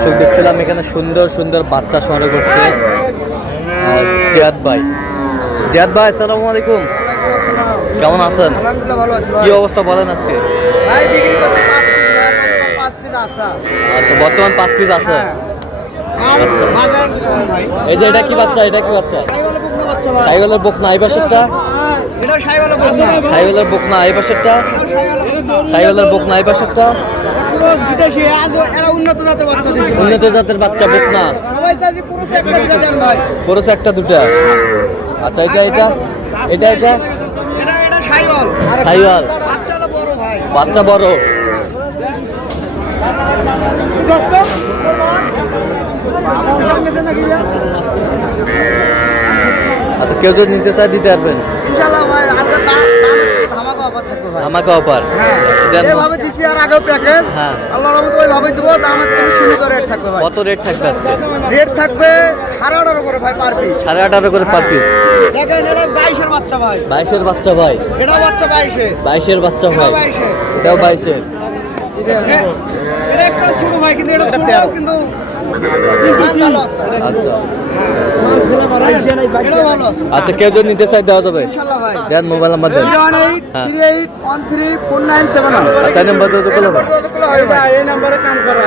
দর্শক দেখছিলাম এখানে সুন্দর সুন্দর বাচ্চা সংগ্রহ করছে জিয়াদ ভাই। জিয়াদ ভাই, আসসালামু আলাইকুম, কেমন আছেন? আলহামদুলিল্লাহ ভালো আছি কি অবস্থা বলেন আজকে? ভাই বিক্রি করছি 5 পিস আছে। আচ্ছা, বর্তমান 5 পিস আছে। আচ্ছা, বাজার ভাই এই যে এটা কি বাচ্চা? এটা কি বাচ্চা? সাইওয়ালা বকনা বাচ্চা ভাই। সাইওয়ালের বকনা এই পাশেরটা, এটা সাইওয়ালা বকনা। সাইওয়ালের বকনা এই পাশেরটা, সাইওয়ালের বকনা এই পাশেরটা। পুরো বিদেশি আজ এরা উন্নত জাতের বাচ্চা দিছে। উন্নত জাতের বাচ্চা বকনা। সবাই চাইছি পুরো একটা দুটো দেন ভাই। পুরো একটা দুটা। আচ্ছা, এটা এটা এটা এটা এটা সাইওয়াল। সাইওয়াল বাচ্চা হলো বড় ভাই। বাচ্চা বড়। আচ্ছা, কেউ যদি নিতে চায় দিতে পারবেন ইনশাআল্লাহ ভাই। আজকে দাম একটু ধামাকা অফার থাকবে ভাই। আমাকে অফার। হ্যাঁ, যেভাবে দিছি আর আগেও প্যাকেজ। হ্যাঁ। আল্লাহর রহমতে ওইভাবেই দেবো। দাম একটু সীমিত রেট থাকবে ভাই। কত রেট থাকবে আজকে? রেট থাকবে 18.5 করে ভাই পার পিস। 18.5 করে পার পিস। দেখেন এটা 22 এর বাচ্চা ভাই। 22-এর বাচ্চা ভাই। এটা বাচ্চা 22 এর। 22-এর বাচ্চা ভাই। 22 এর। এটাও 22-এর। এটা একটা ছোট ভাই, কিন্তু এটা ছোট কিন্তু ভালো আছে। আচ্ছা এটা ভালো আছে। আচ্ছা, কেউ যদি নিতে চায় দেওয়া যাবে? ইনশাআল্লাহ ভাই। দেন মোবাইল নাম্বার দেন। 01838134971। আচ্ছা, নাম্বার তো কল এই নাম্বারে কাম করা।